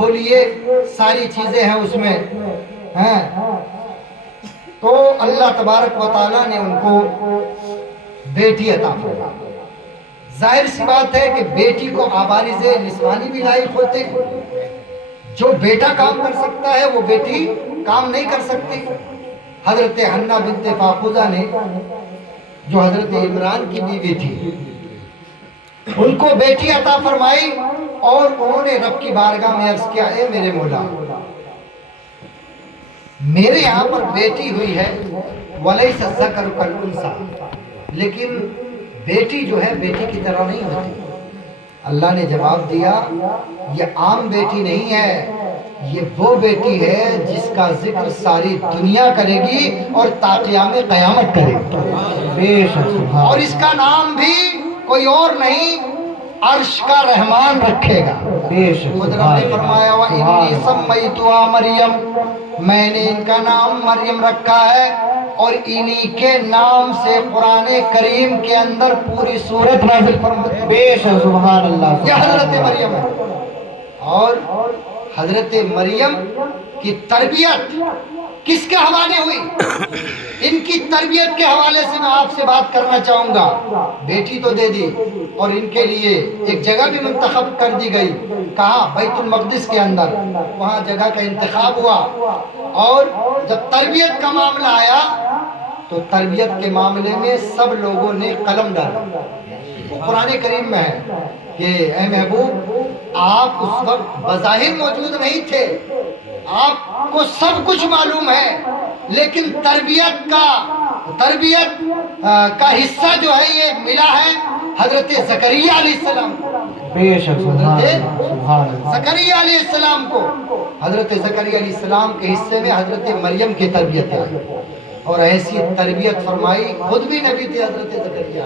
کھولیے ساری چیزیں ہیں اس میں ہیں۔ تو اللہ تبارک و تعالیٰ نے ان کو بیٹی عطا فرمائی۔ ظاہر سی بات ہے کہ بیٹی کو عوارض نسوانی بھی لائق ہوتے ہیں۔ جو بیٹا کام کر سکتا ہے وہ بیٹی کام نہیں کر سکتی۔ حضرت حنہ بنت فاخوذہ نے جو حضرت عمران کی بیوی تھی ان کو بیٹی عطا فرمائی، اور انہوں نے رب کی بارگاہ میں عرض کیا، اے میرے مولا، میرے یہاں پر بیٹی ہوئی ہے وَلَيْسَ الذَّكَرُ كَالْأُنثىٰ، لیکن بیٹی جو ہے بیٹی کی طرح نہیں ہوتی۔ اللہ نے جواب دیا، یہ عام بیٹی نہیں ہے، یہ وہ بیٹی ہے جس کا ذکر ساری دنیا کرے گی اور تا قیام قیامت کرے گی، اور اس کا نام بھی کوئی اور نہیں، عرش کا رحمان رکھے گا۔ قدرت نے فرمایا وَإِنِّي سَمَّيْتُهَا مَرْيَمَ، میں نے ان کا نام مریم رکھا ہے، اور انہی کے نام سے قرآن کریم کے اندر پوری سورت نازل فرمائی۔ بے شک سبحان اللہ، یہ حضرت مریم ہے۔ اور حضرت مریم کی تربیت کس کے حوالے ہوئی؟ ان کی تربیت کے حوالے سے میں آپ سے بات کرنا چاہوں گا۔ بیٹی تو دے دی، اور ان کے لیے ایک جگہ بھی منتخب کر دی گئی، کہاں؟ بیت المقدس کے اندر، وہاں جگہ کا انتخاب ہوا۔ اور جب تربیت کا معاملہ آیا تو تربیت کے معاملے میں سب لوگوں نے قلم ڈالا۔ وہ قرآن کریم میں ہے کہ اے محبوب، آپ اس وقت بظاہر موجود نہیں تھے، آپ کو سب کچھ معلوم ہے، لیکن تربیت کا حصہ جو ہے یہ ملا ہے حضرت زکریا علیہ السلام کو۔ بے شک زکریا علیہ السلام کو، حضرت زکریا علیہ السلام کے حصے میں حضرت مریم کی تربیت ہے، اور ایسی تربیت فرمائی، خود بھی نبی تھے حضرت زکریا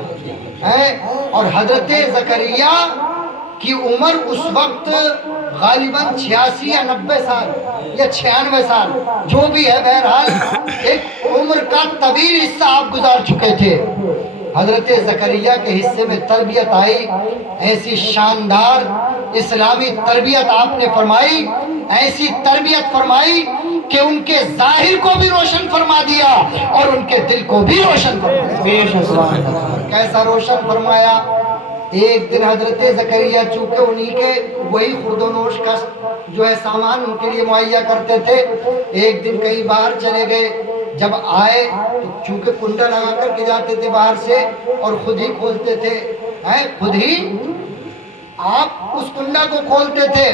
ہے، اور حضرت زکریا کی عمر اس وقت غالباً 86 یا 90 سال یا 96 سال جو بھی ہے، بہرحال ایک عمر کا طویل حصہ آپ گزار چکے تھے۔ حضرت زکریا کے حصے میں تربیت آئی، ایسی شاندار اسلامی تربیت آپ نے فرمائی، ایسی تربیت فرمائی کہ ان کے ظاہر کو بھی روشن فرما دیا اور ان کے دل کو بھی روشن فرمایا۔ کیسا روشن فرمایا؟ ایک دن حضرت زکریا چونکہ انہی کے وہی خورد و نوش کا جو ہے سامان ان کے لیے مہیا کرتے تھے، ایک دن کئی باہر چلے گئے، جب آئے تو چونکہ کنڈا لگا کر کے جاتے تھے باہر سے اور خود ہی کھولتے تھے، خود ہی آپ اس کنڈا کو کھولتے تھے۔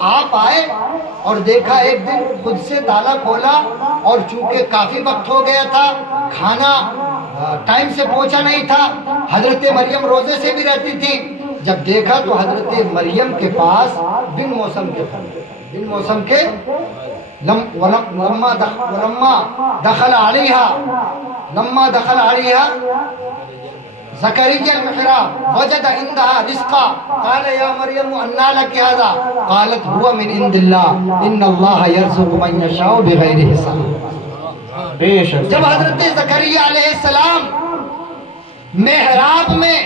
آپ آئے اور دیکھا، ایک دن خود سے تالا کھولا، اور چونکہ کافی وقت ہو گیا تھا، کھانا ٹائم سے پہنچا نہیں تھا، حضرت مریم روزے سے بھی رہتی تھی، جب دیکھا تو حضرت مریم کے پاس بن موسم کے لما دخل علیہا زکریا المحراب وجد عندها رزقا قال یا مریم انا لک ھذا قالت هو من عند اللہ ان اللہ یرزق من یشاء بغیر حساب۔ جب حضرت زکریا علیہ السلام محراب میں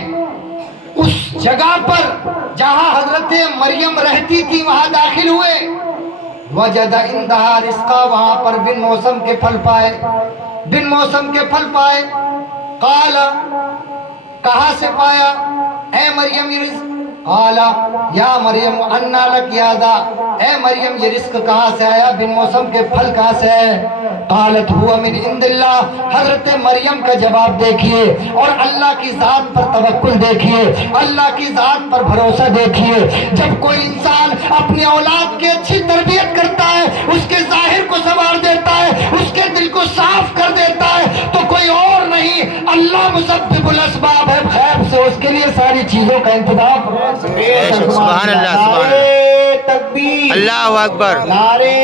اس جگہ پر جہاں حضرت مریم رہتی تھی وہاں داخل ہوئے، وجد عندها رزقا، وہاں پر بن موسم کے پھل پائے، قال، کہاں سے پایا؟ اے مریم یہ رزق، قال یا مریم انا لک ھذا، اے مریم یہ رزق کہاں سے آیا، بن موسم کے پھل کہاں سے ہے؟ قالت هو من عند اللہ۔ حضرت مریم کا جواب دیکھیے، اور اللہ کی ذات پر توکل دیکھیے، اللہ کی ذات پر بھروسہ دیکھیے۔ جب کوئی انسان اپنی اولاد کی اچھی تربیت کرتا ہے، اس کے ظاہر کو سنوار دیتا ہے، اس کے دل کو صاف کر دیتا ہے، تو کوئی اور نہیں، اللہ مسبب الاسباب ہے، غیب سے اس کے لیے ساری چیزوں کا انتظام۔ سبحان اللہ، سبحان اللہ، اللہ اکبر، نعرے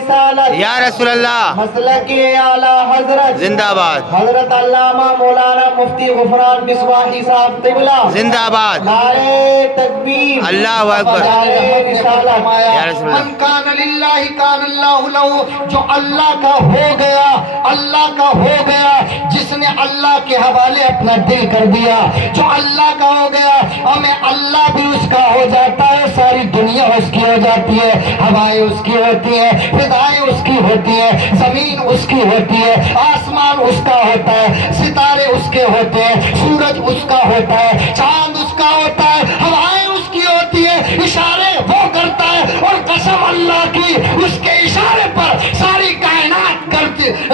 رسالت یا رسول اللہ مسلک اعلی حضرت زندہ آباد حضرت علامہ مولانا مفتی غفران بسواحی صاحب قبلہ زندہ آباد نعرہ تکبیر اللہ اکبر نعرہ رسالت یا رسول اللہ من کان للہ کان اللہ لہو، جو اللہ کا ہو گیا اللہ کا ہو گیا، جس نے اللہ کے حوالے اپنا دل کر دیا، جو اللہ کا ہو گیا ہمیں اللہ بھی اس کا ہو جاتا ہے، ساری دنیا اس کی ہو جاتی ہے، ہوائیں اس کی ہوتی ہیں، فضائیں اس کی ہوتی ہیں، زمین اس کی ہوتی ہے، آسمان اس کا ہوتا ہے، ستارے اس کے ہوتے ہیں، سورج اس کا ہوتا ہے، چاند اس کا ہوتا ہے، ہوائیں اس کی ہوتی ہے، اشارے وہ کرتا ہے، اور قسم اللہ کی اس کے اشارے پر ساری کائنات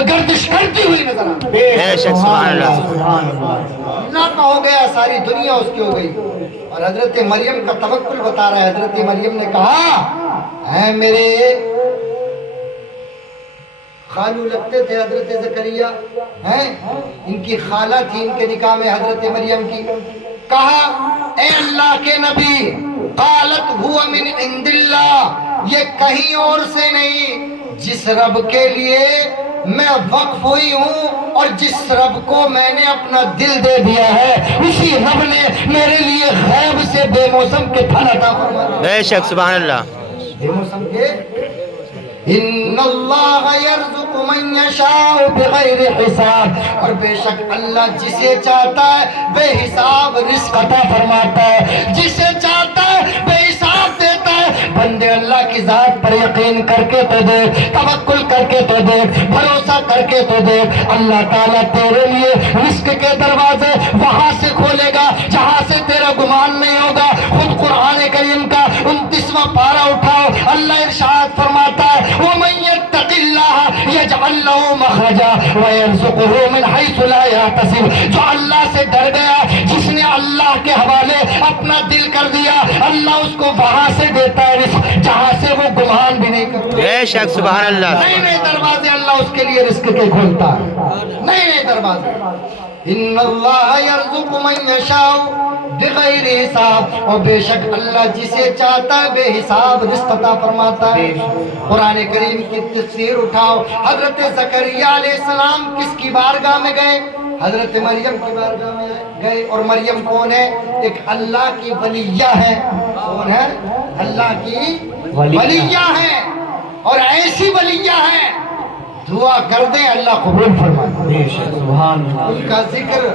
گردش کرتی ہوئی نظر آتی ہے۔ بے شک سبحان اللہ اللہ کا ہو گیا، ساری دنیا اس کی ہو گئی۔ اور حضرت مریم کا توکل بتا رہا ہے، حضرت مریم نے کہا اے میرے خالو لگتے تھے حضرت زکریا، ہیں ان کی خالہ تھی ان کے نکاح میں حضرت مریم کی، کہا اے اللہ کے نبی، قالت ہوا من عند اللہ، یہ کہیں اور سے نہیں، جس رب کے لیے میں وقف ہوئی ہوں اور جس رب کو میں نے اپنا دل دے دیا ہے، اسی رب نے میرے لیے غیب سے بے موسم کے پھل عطا فرمائے۔ بے شک سبحان اللہ بے موسم کے ان اللہ یرزق من یشاء بغیر حساب، اور بے شک اللہ جسے چاہتا ہے بے حساب رزق عطا فرماتا ہے، جسے چاہتا ہے بے حساب دیتا ہے۔ بندے اللہ کی ذات پر یقین کر کے تو دیکھ، توکل کر کے تو دیکھ، بھروسہ کر کے تو دیکھ، اللہ تعالیٰ تیرے لیے رزق کے دروازے وہاں سے کھولے گا جہاں سے تیرا گمان نہیں ہوگا۔ خود قرآن کریم کا 29واں پارہ اٹھاؤ، اللہ ارشاد فرماتا ہے وَمَن يَتَّقِ اللَّهَ يَجْعَل لَّهُ مَخْرَجًا وَيَرْزُقْهُ مِنْ حَيْثُ لَا يَحْتَسِبُ، جو اللہ سے ڈر گیا، جس نے اللہ کے حوالے اپنا دل کر دیا، اللہ اس کو وہاں سے دیتا ہے رزق جہاں سے وہ گمان بھی نہیں کرتا۔ بے شک سبحان اللہ نئے نئے دروازے اللہ اس کے لیے رزق کے کھولتا ہے، نئے نئے دروازے۔ ان اللہ یرزق من یشاء بغیر حساب، اور بے شک اللہ جسے چاہتا ہے بے حساب رزق عطا فرماتا ہے۔ قرآن کریم کی تفسیر اٹھاؤ، حضرت زکریا علیہ السلام کس کی بارگاہ میں گئے؟ حضرت مریم کی بارگاہ میں گئے، اور مریم کون ہے؟ ایک اللہ کی ولیہ ہے۔ کون ہے؟ اللہ کی ولیہ ہے، اور ایسی ولیہ ہے دعا کر دیں اللہ قبول فرمائے۔ ان کا ذکر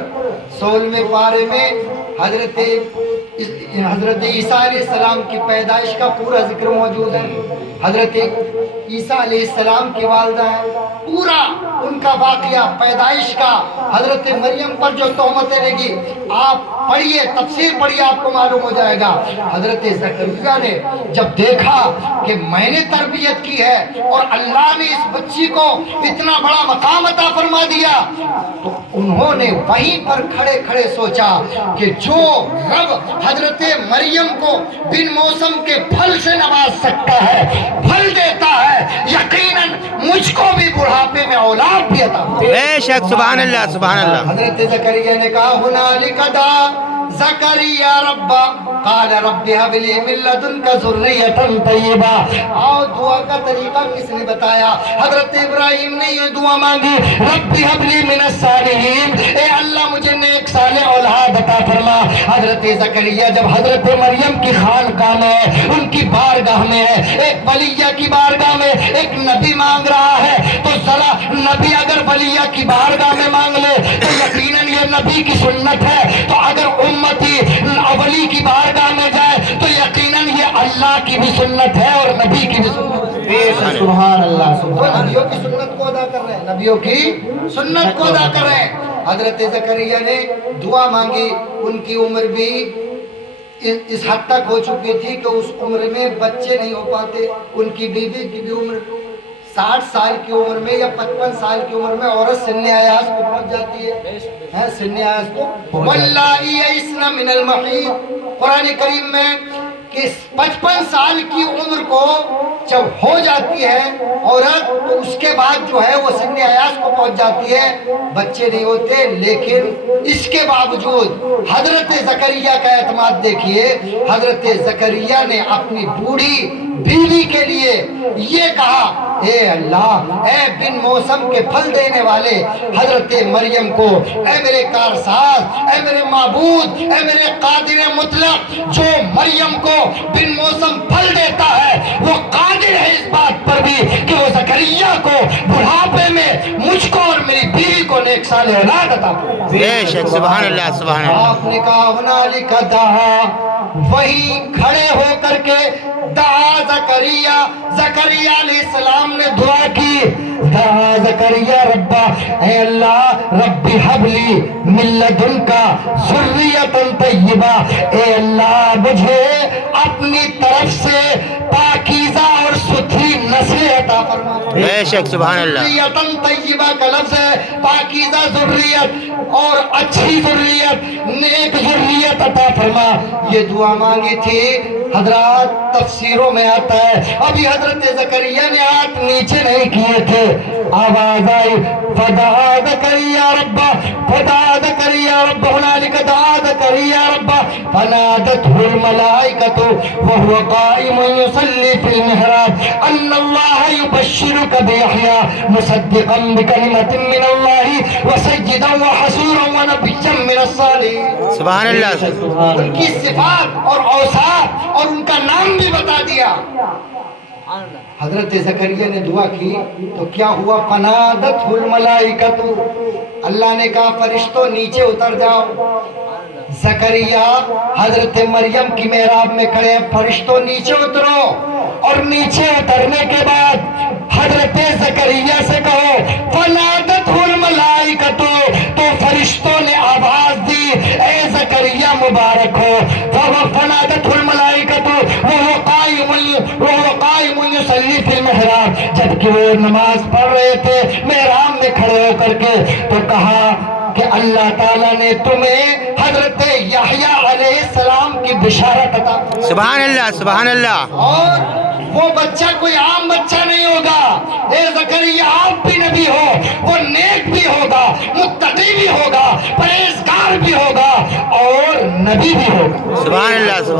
16ویں پارے میں حضرت عیسیٰ علیہ السلام کی پیدائش کا پورا ذکر موجود ہے۔ حضرت عیسیٰ علیہ السلام کی والدہ ہے، پورا ان کا واقعہ پیدائش کا، حضرت مریم پر جو تہمتیں لگی، آپ پڑھیے تفسیر پڑھیے آپ کو معلوم ہو جائے گا۔ حضرت زکریا نے جب دیکھا کہ میں نے تربیت کی ہے اور اللہ نے اس بچی کو اتنا بڑا مقام عطا فرما دیا، تو انہوں نے وہیں پر کھڑے کھڑے سوچا کہ جو رب حضرت مریم کو بن موسم کے پھل سے نواز سکتا ہے، پھل دیتا ہے، یقیناً مجھ کو بھی بڑھاپے میں اولاد بھی عطا فرما۔ بے شک سبحان اللہ سبحان اللہ حضرت زکریا نے کہا ہنالک دعا زکریا ربا قال رب هب لي من لدنك ذرية طیبہ۔ اور دعا کا طریقہ کس نے بتایا؟ حضرت ابراہیم نے یہ دعا مانگی، رب هب لي من الصالحین، اے اللہ مجھے نیک صالح اولاد عطا فرما۔ حضرت زکریا جب حضرت مریم کی خانقاہ میں ہے، ان کی بارگاہ میں ہے، ایک ولیہ کی بارگاہ میں ایک نبی مانگ رہا ہے، تو ذرا نبی اگر ولیہ کی بارگاہ میں مانگ لے تو یقیناً یہ نبی کی سنت ہے، تو اگر امتی ولی کی بارگاہ میں جائے تو یقیناً یہ اللہ کی بھی سنت ہے اور نبی کی بھی سنت ہے۔ سبحان اللہ سبحان نبیوں کی سنت کو ادا کر رہے ہیں، نبیوں کی سنت کو ادا کر رہے ہیں۔ حضرت زکریا نے دعا مانگی، ان کی عمر بھی اس حد تک ہو چکی تھی کہ اس عمر میں بچے نہیں ہو پاتے۔ ان کی بیوی کی بھی عمر 60 سال کی عمر میں یا 55 سال کی عمر میں عورت سن ایاس کو پہنچ جاتی ہے، سن ایاس کو۔ واللائی یئسن من المحیض، قرآن کریم میں کہ 55 سال کی عمر کو جب ہو جاتی ہے عورت تو اس کے بعد جو ہے وہ سن ایاس کو پہنچ جاتی ہے، بچے نہیں ہوتے، لیکن اس کے باوجود حضرت زکریا کا اعتماد دیکھیے. حضرت زکریا نے اپنی بوڑھی بیوی کے لیے یہ کہا, اے اللہ, اے بن موسم کے پھل دینے والے حضرت مریم کو, اے میرے کارساز, اے میرے معبود, اے میرے قادر مطلق, جو مریم کو بن موسم پھل دیتا ہے وہ قادر ہے اس بات پر بھی کہ وہ زکریا کو بڑھاپے میں مجھ کو اور میری بیوی کو نیک صالح اولاد عطا فرمائے. بے شک, سبحان اللہ, سبحان اللہ. آپ نے کہا ہنالک دعا, وہی کھڑے ہو کر کے دعا زکریا. زکریا علیہ السلام نے دعا کی, دعا زکریا ربا, اے اللہ رب حبلی من لدنکا ذریۃ طیبہ, اے اللہ مجھے اپنی طرف سے پاکیزہ اور ستھری نسل عطا فرما. بے شک, سبحان اللہ. ذریۃ طیبہ کا لفظ ہے, پاکیزہ ذریت اور اچھی ذریت, نیک ذریت عطا فرما. یہ دعا مانگی تھی حضرات, تفسیروں میں آتا ہے ابھی حضرت زکریا نے ہاتھ نیچے نہیں کیے تھے, آواز آئی فدعا زکریا ربا, فدعا زکریا رب, ہنالک دعا زکریا ربا فنادته الملائکۃ وهو قائم يصلي في المحراب ان الله يبشرك بيحيى مصدقا بكلمة من الله وسيدا وحصورا ونبيا من الصالحين. سبحان اللہ. ان کی صفات اور اوصاف اور ان کا نام بھی بتا دیا. حضرت زکریا نے دعا کی تو کیا ہوا, فنادت الملائکۃ, اللہ نے کہا فرشتوں نیچے اتر جاؤ. زکریا حضرت مریم کی محراب میں کھڑے ہیں, فرشتوں نیچے اترو, اور نیچے اترنے کے بعد حضرت زکریا سے کہو فنادت الملائکۃ, تو فرشتوں نے آواز دی اے زکریا مبارک ہو. فنادت الملائکۃ وهو قائم يصلي في المحراب, جبکہ وہ نماز پڑھ رہے تھے محراب میں کھڑے ہو کر کے, تو کہا کہ اللہ تعالیٰ نے تمہیں حضرت یحییٰ علیہ السلام کی بشارت عطا فرمائی. سبحان اللہ, سبحان اللہ. اور وہ بچہ کوئی عام بچہ نہیں ہوگا. اے زکریا آپ بھی نبی ہو, وہ نیک بھی ہوگا, متقی بھی ہوگا, پرہیزگار بھی ہوگا اور نبی بھی ہوگا. سبحان اللہ, سبحان